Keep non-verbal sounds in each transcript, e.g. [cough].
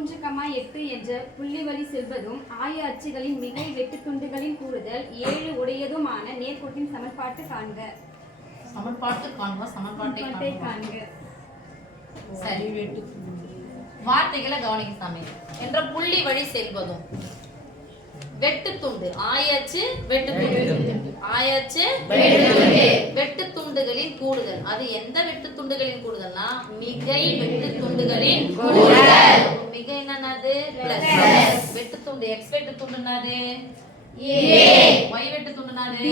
மூன்று கமா எட்டு என்ற புள்ளி வழி செல்வதும் ஆய அச்சுகளின் மிகை வெட்டு துண்டுகளின் கூடுதல் ஏழு உடையதுமான நேர்கோட்டின் சமன்பாட்டு காண்க. சமன்பாட்டு காண்பா சமன்பாட்டை காண்க. சரி. வார்த்தைகளை கவனிக்க சாமி. என்ற புள்ளி வழி செல்வதும். வெட்டு துண்டு. ஆயச்சு வெட்டு துண்டு. ஆயச்சு வெட்டு துண்டுகளின் கூடுதல். அது எந்த வெட்டு துண்டுகளின் கூடுதல்னா? மிகை வெட்டு துண்டுகளின் கூடுதல். மிகை பிளஸ் வெட்டு துண்டு. எக்ஸ் வெட்டு துண்டு என்னது y வெட்டு துண்டு என்னது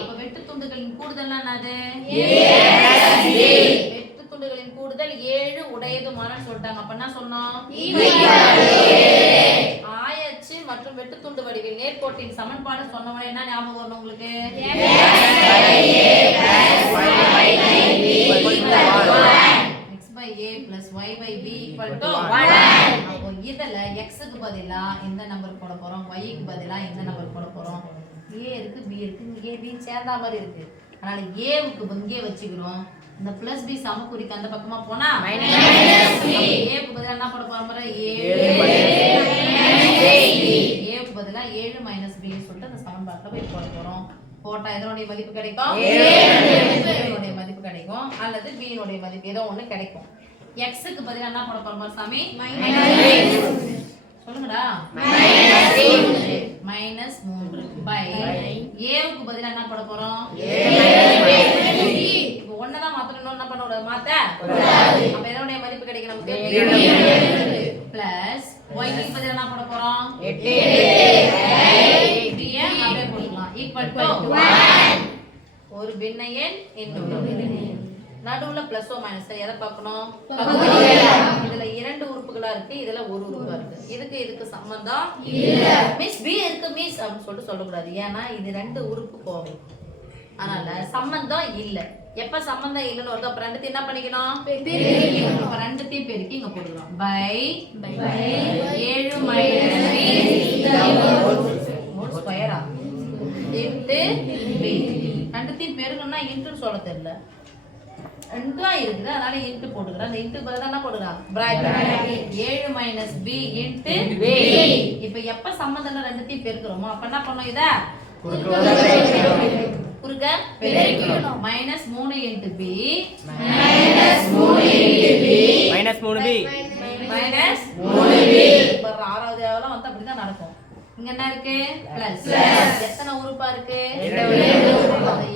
அப்ப வெட்டு துண்டுகளின் கூடுதல் என்னது வெட்டு துண்டுகளின் கூடுதல் ஏழு உடையதுமான சொல்லிட்டாங்க. அப்ப என்ன சொன்னோம்? ஆயச்சு மற்றும் வெட்டு துண்டு வடிவில் நேர்கோட்டின் சமன்பாடு சொன்னவன என்ன ஞாபகம் வரணும் உங்களுக்கு? இதுல x க்கு பதிலா இந்த நம்பர் போட போறோம் y க்கு பதிலா இந்த நம்பர் போட போறோம். a இருக்கு b இருக்கு a b சேர்ந்தா மாதிரி இருக்கு. அதனால a வுக்கு இங்கே வச்சுக்கிறோம். இந்த பிளஸ் பி சமக்குறிக்கு அந்த பக்கமா போனா? அப்ப a க்கு பதிலா என்ன போட போறோம் பாரு? A க்கு பதிலா 7 மைனஸ் b சொல்லிட்டு அந்த சமன்பாட்டில் போய் போட போறோம். போட்டா எதனுடைய மதிப்பு கிடைக்கும்? ஏனுடைய மதிப்பு கிடைக்கும். அல்லது b னுடைய மதிப்பு ஏதோ ஒண்ணு கிடைக்கும். X க்கு பதிலா என்ன போறோம் பாரு சாமி சொல்லுங்கடா. மைனஸ் மூன்று. பை ஏவுக்கு பதிலா என்ன போட போறோம்? இப்போ மாத்தணும் இன்னொன்னு என்ன பண்ண கூடாது? மாத்த. அப்ப எதனுடைய மதிப்பு கிடைக்கும் நமக்கு? பிளஸ் ஒய்க்கு பதிலா என்ன போட போறோம் B ய அப்படியே போட்டுக்கலாம் ஈக்குவல் டு ஒரு பின்ன எண் இன்னொரு நடுவுல பிளஸ் ஓ மைனஸ் எதை பார்க்கணும்? இதுல இரண்டு உறுப்புகளா இருக்கு. இதுல ஒரு உறுப்பா இருக்கு. இதுக்கு இதுக்கு சம்பந்தம் மிஸ் பி இருக்கு மிஸ் அப்படின்னு சொல்லிட்டு சொல்லக்கூடாது. ஏன்னா இது ரெண்டு உறுப்பு கோவை அதனால சம்பந்தம் இல்ல. எப்ப சம்பந்தம் இல்லைன்னு வருதோ அப்ப ரெண்டுத்தையும் என்ன பண்ணிக்கணும்? அப்ப ரெண்டுத்தையும் பெருக்கி இங்க போட்டுக்கிறோம். பை ஏழு மைனஸ் ஸ்கொயரா இன்ட்டு பி ரெண்டுத்தையும் பெருக்கணும்னா இன்ட்டுன்னு சொல்ல தெரியல. ரெண்டா இருக்குது அதனால இன்ட்டு போட்டுக்கிறேன் அந்த இன்ட்டு பதிலா என்ன போட்டுக்கிறான் பிராக்கெட் ஏழு மைனஸ் பி இன்ட்டு பி இப்போ எப்ப சம்மந்தம் ரெண்டுத்தையும் பெருக்கிறோமோ அப்ப என்ன பண்ணோம் இத? குறுக்க பெருக்கணும் மைனஸ் மூணு இன்ட்டு பி மைனஸ் மூணு பி மைனஸ் மூணு பி ஆறாவது ஆவெல்லாம் வந்து நடக்கும் இங்க என்ன இருக்கு? பிளஸ் எத்தனை உறுப்பா இருக்கு?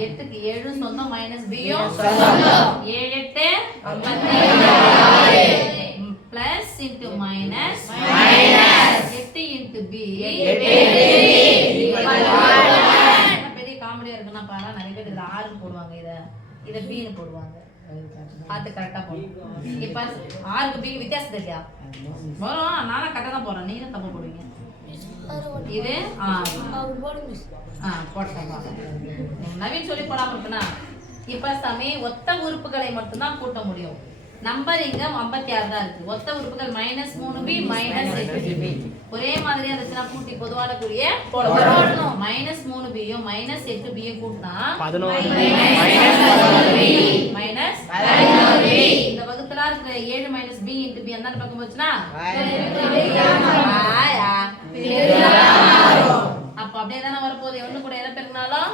எட்டுக்கு ஏழு சொந்தம் மைனஸ் பியும் ஏழு எட்டு பிளஸ் இன்டு மைனஸ் எட்டு இன்டு பி பெரிய காமெடியா இருக்குன்னா பாரு நிறைய பேர் இதுல ஆறுன்னு போடுவாங்க. இத இத பின்னு போடுவாங்க. பார்த்து கரெக்டா போடும் இப்ப ஆறுக்கு பி வித்தியாசம் தெரியா? நானும் கரெக்டா தான் போறேன். நீங்க தப்பு போடுவீங்க. இது? நவீன் சொல்லி போடாம இருப்பனா இப்ப சாமி ஒத்த உறுப்புகளை மட்டும்தான் கூட்ட முடியும். நம்பர் இங்க ஐம்பத்தி ஆறு தான் இருக்கு. ஒத்த உறுப்புகள் மைனஸ் மூணு பி மைனஸ் எட்டு பி ஒரே மாதிரி இருந்துச்சுன்னா கூட்டி பொதுவான போடணும். மைனஸ் மூணு பியும் மைனஸ் எட்டு பியும் கூட்டினா மைனஸ் இந்த வகுத்துல இருக்கிற ஏழு மைனஸ் பி இன்டு பி அந்த பக்கம் போச்சுன்னா. அப்ப அப்படியே தானே வரப்போகுது. ஒண்ணு கூட எதை பெருக்கினாலும்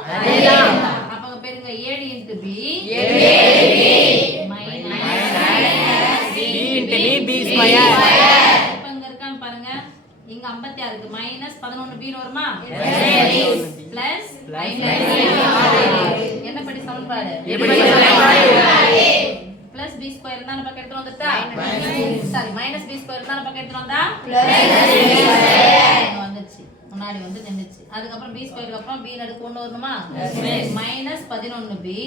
அப்ப பெருங்க. ஏழு into b. B into b b square. இப்ப இங்க இருக்கான்னு பாருங்க. இங்க 56 இருக்கு மைனஸ் 11 பி வருமா? பிளஸ் என்ன படி சமன்பாடு? பிளஸ் பி ஸ்கொயர் தான் பக்கம் எடுத்து வந்துட்டா? சாரி மைனஸ் பி ஸ்கொயர் தான் பக்கம் எடுத்து வந்தா? வந்துச்சு முன்னாடி வந்து நின்னுச்சு. அதுக்கப்புறம் பி ஸ்கொயருக்கு அப்புறம் பி நடுக்கு கொண்டு வரணுமா மைனஸ் பதினொன்னு பி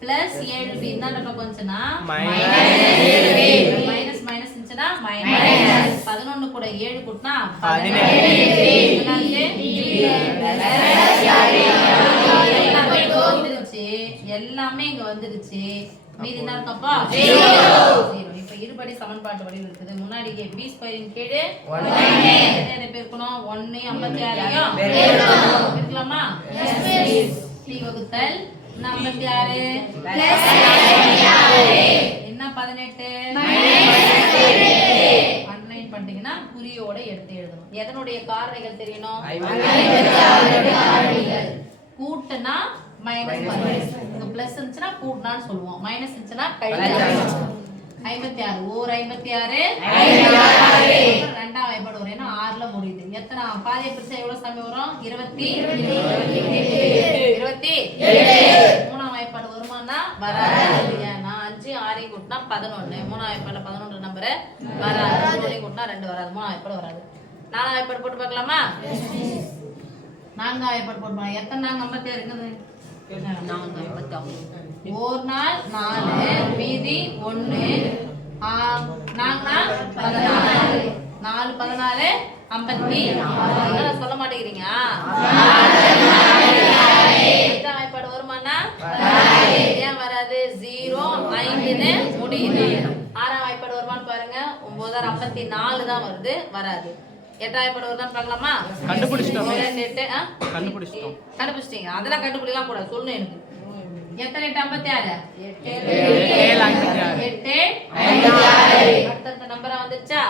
பிளஸ் ஏழு பி இந்தாண்ட பக்கம் வந்துச்சுன்னா? மைனஸ் மைனஸ் இருந்துச்சுன்னா? மைனஸ் பதினொன்னு கூட ஏழு கூட்டினா? எல்லாமே இங்க வந்துருச்சு மீதி என்ன இருக்கப்பா இப்ப இருபடி சமன்பாட்டு வடிவில் இருக்குது. முன்னாடி பி ஸ்கொயரின் கீழே எத்தனை பெருக்கணும் ஒன்னு ஐம்பத்தி ஆறையும் இருக்கலாமா? டி வகுத்தல் என்ன ஐம்பத்தி ஆறு என்ன பதினெட்டு? அன்லைன் பண்ண பண்ணிட்டீங்கன்னா குறியோட எடுத்து எழுதணும். எதனுடைய காரணிகள் தெரியணும்? கூட்டுனா மைனஸ் இங்க பிளஸ் இருந்துச்சுன்னா கூட்டினான்னு சொல்லுவோம். மைனஸ் இருந்துச்சுன்னா கழிச்சு ஐம்பத்தி ஆறு. ஓர் ஐம்பத்தி ஆறு. ரெண்டாம் வாய்ப்பாடு வரும் ஏன்னா ஆறுல முடியுது. எத்தனை? பாதியை பிரிச்சா எவ்வளவு சாமி வரும்? இருபத்தி இருபத்தி மூணாம் வாய்ப்பாடு வருமானா? வராது. ஏன்னா அஞ்சு ஆறையும் கூட்டினா பதினொன்னு. மூணாம் வாய்ப்பாடுல பதினொன்று நம்பரு வராது. மூணையும் கூட்டினா ரெண்டு வராது. மூணாம் வாய்ப்பாடு வராது. நாலாம் வாய்ப்பாடு போட்டு பார்க்கலாமா? நான்காம் வாய்ப்பாடு போட்டு எத்தனை நாங்க ஐம்பத்தி ஆறு இருக்குது? ஒரு நாள் நாலு மீதி ஒண்ணு ஆ, நாள் பதினாலு. நாலு பதினாலு ஐம்பத்தி. சொல்ல மாட்டேங்கிறீங்க அஞ்சாம் வாய்ப்பாடு வருமானா ஏன் வராது? ஜீரோ ஐந்துன்னு முடியுது. ஆறாம் வாய்ப்பாடு வருமான்னு பாருங்க. ஒன்பதாயிரம் ஐம்பத்தி நாலு தான் வருது. வராது. எட்டாம் வாய்ப்பாடு வருதான்னு பார்க்கலாமா கண்டுபிடிச்சிட்டோம்? கண்டுபிடிச்சிட்டோம். கண்டுபிடிச்சிட்டீங்க. அதெல்லாம் கண்டுபிடிக்கலாம் கூடாது சொல்லணும் எனக்கு. எத்தனை எட்டு? ஐம்பத்தி ஆறு எட்டு அடுத்தடுத்த நம்பரா வந்துச்சா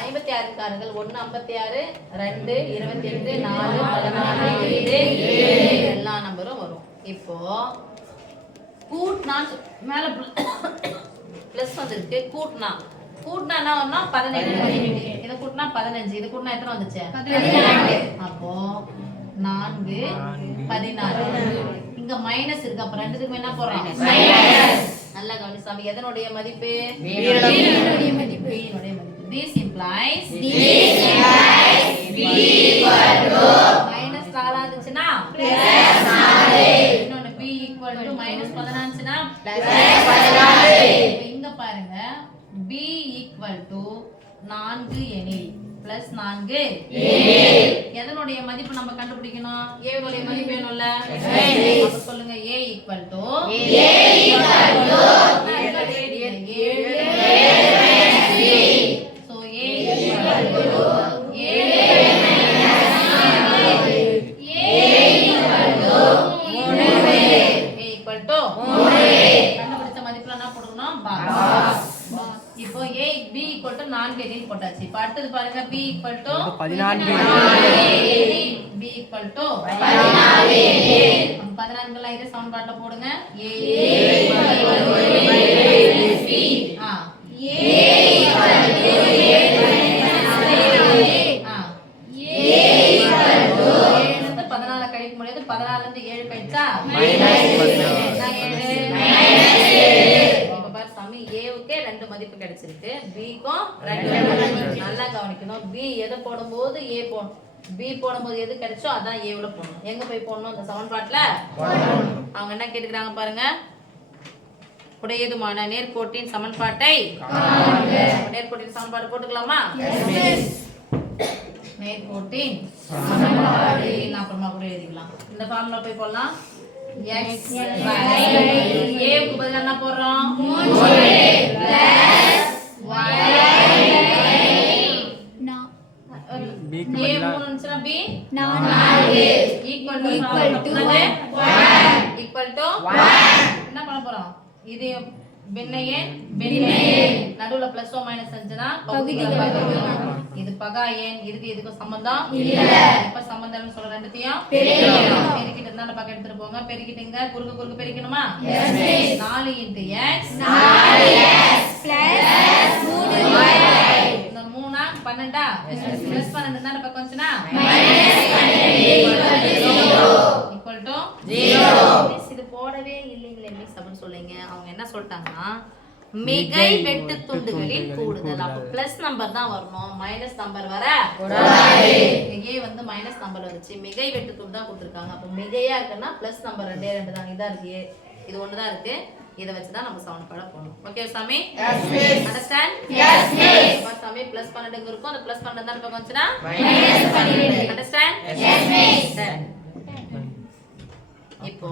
ஐம்பத்தி ஆறு காரங்கள் ஒண்ணு ஐம்பத்தி ஆறு ரெண்டு இருபத்தி எட்டு நாலு பதினாலு ஏழு ஏழு. எல்லா நம்பரும் வரும். இப்போ கூட்டினா மேல பிளஸ் [coughs] வந்திருக்கு. கூட்டினா கூட்டினா என்ன வரும்னா பதினெட்டு இதை கூட்டினா பதினஞ்சு. இது கூட்டினா எத்தனை வந்துச்சு? அப்போ நான்கு பதினாறு. இங்க மைனஸ் இருக்கு. அப்ப ரெண்டுத்துக்கும் என்ன போடுறோம்? நல்லா கவனி சாமி எதனுடைய மதிப்பு? B-னுடைய மதிப்பு. this implies மைனஸ் நாலா இருந்துச்சுன்னா? இன்னொன்னு b equal to மைனஸ் பதினாலுச்சுன்னா இப்ப இங்க b equal to நான்கு எனில் பிளஸ் நான்கு எதனுடைய மதிப்பு நம்ம கண்டுபிடிக்கணும்? A உடைய மதிப்பு வேணும்ல? சொல்லுங்க a equal to So b equal to 14 பதினான்குலாம் இதே சமன்பாட்டுல போடுங்க a ஆ பதினாலை கழிக்க முடியாது பதினாலுல இருந்து ஏழு கழிச்சா ஏழு? இப்ப பாரு சாமி, A வுக்கே ரெண்டு மதிப்பு கிடைச்சிருக்கு. B க்கும் ரெண்டு. நல்லா கவனிக்கணும். B எதை போடும்போது A போடணும் B போடும்போது எது கிடைச்சோ அதான் A வுல போடணும். எங்க போய் போடணும்? இந்த சமன்பாட்டுல அவங்க என்ன கேட்டுக்கிறாங்க பாருங்க. உடையதுமான நேர்கோட்டின் சமன்பாட்டை நேர்கோட்டின் சமன்பாடு போட்டுக்கலாமா? நேர்கோட்டின் நான் அப்புறமா கூட எழுதிக்கலாம். இந்த ஃபார்முலா போய் போடலாம். X a க்கு பதிலா என்ன போடுறோம்? B க்கு a பதிலா மூணு இருந்துச்சுன்னா b? Equal to equal to என்ன பண்ண போறோம்? இது பின்னையே பின்னையே நடுவுல பிளஸ் ஓ மைனஸ் இருந்துச்சுன்னா பகுதிகளை பார்க்கணும். இது பகா ஏன்? இதுக்கு இதுக்கு சம்பந்தம் இல்ல. இப்ப சம்பந்தம்னு சொல்ற ரெண்டுத்தையும் பெருக்கிட்டு இருந்தா பக்கம் எடுத்துட்டு போங்க. பெருக்கிட்டுங்க குறுக்கு குறுக்கு பெருக்கணுமா? நாலு இன்ட்டு எக்ஸ் இந்த மூணா பன்னெண்டா? பிளஸ் பன்னெண்டு தான் பக்கம் வந்துச்சுன்னா? இது போடவே இல்லைங்களே மிஸ் அப்படின்னு சொல்லுங்க அவங்க என்ன சொல்லிட்டாங்கன்னா மிகை வெட்டு துண்டுகளின் கூடுதல். அப்ப பிளஸ் நம்பர் தான் வரணும். மைனஸ் நம்பர் வர ஏ வந்து மைனஸ் நம்பர் வந்துச்சு. மிகை வெட்டு துண்டு தான் கொடுத்துருக்காங்க. அப்போ மிகையா இருக்குன்னா பிளஸ் நம்பர் ரெண்டே ரெண்டு தான். இதான் இருக்கு. இது ஒன்று தான் இருக்கு. இதை வச்சு தான் நம்ம சவுண்ட் பாட போகணும் ஓகே சாமி? அண்டர்ஸ்டாண்ட் சாமி பிளஸ் பன்னெண்டுங்க இருக்கும். அந்த பிளஸ் பன்னெண்டு தான் பக்கம் வந்துச்சுன்னா? அண்டர்ஸ்டாண்ட் இப்போ